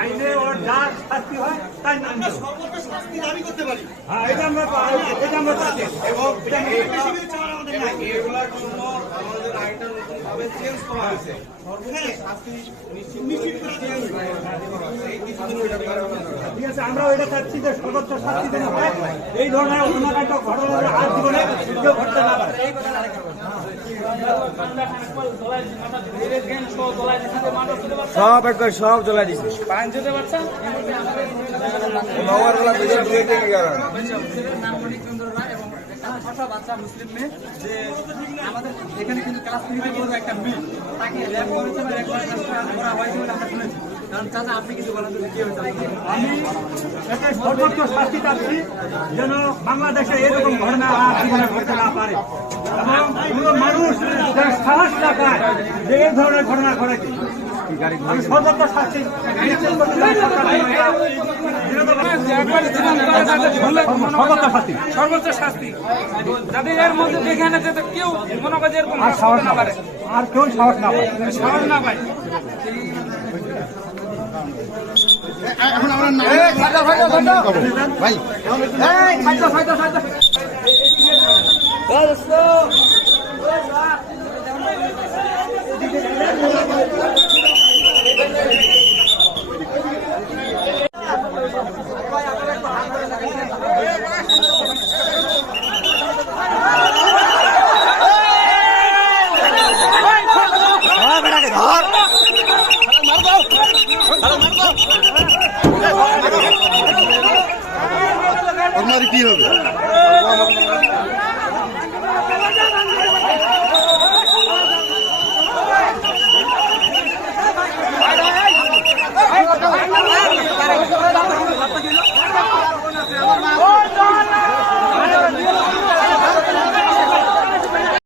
আইনে ওর যা শাস্তি হয় তাই শাস্তি দাবি করতে পারি। হ্যাঁ, এটা আমরা চাচ্ছি এবং এগুলার জন্য আমাদের আইনটা নতুনভাবে চেঞ্জ করা হয়েছে। ঠিক আছে, আমরা এটা চাচ্ছি যে সর্বোচ্চ শাস্তি দেওয়া হয়। এই ধরনের অন্যকাণ্ড ঘটনা আর জীবনে কেউ ঘটতে না পারে। সব একবার সব জ্বলাই দিচ্ছে। বাচ্চা মুসলিম মেয়ে যে আমাদের এখানে কিন্তু ক্লাস 3 পড়বে একটা মেয়ে, তাকে র্যাপ করেছে বা র্যাপ করা হয়েছে বলে আমরা শুনেছি। কারণ চাচা আপনি কিছু বলার জন্য কি হয়েছে? আমি এতে সর্বোচ্চ শাস্তি চাচ্ছি যেন বাংলাদেশে এরকম ঘটনা আর জীবনে ঘটতে না পারে এবং কোনো মানুষ যার সাহস না পায় যে এই ধরনের ঘটনা ঘটেছে। আমি সর্বোচ্চ শাস্তি সর্বোচ্চ শাস্তি যাদের এর মধ্যে দেখে এনেছে তো কেউ মনে করে এরকম সাহস না পারে, আর কেউ সাহস না পায়, সাহস না পায়। এখন আমরা ভাই কি হবে?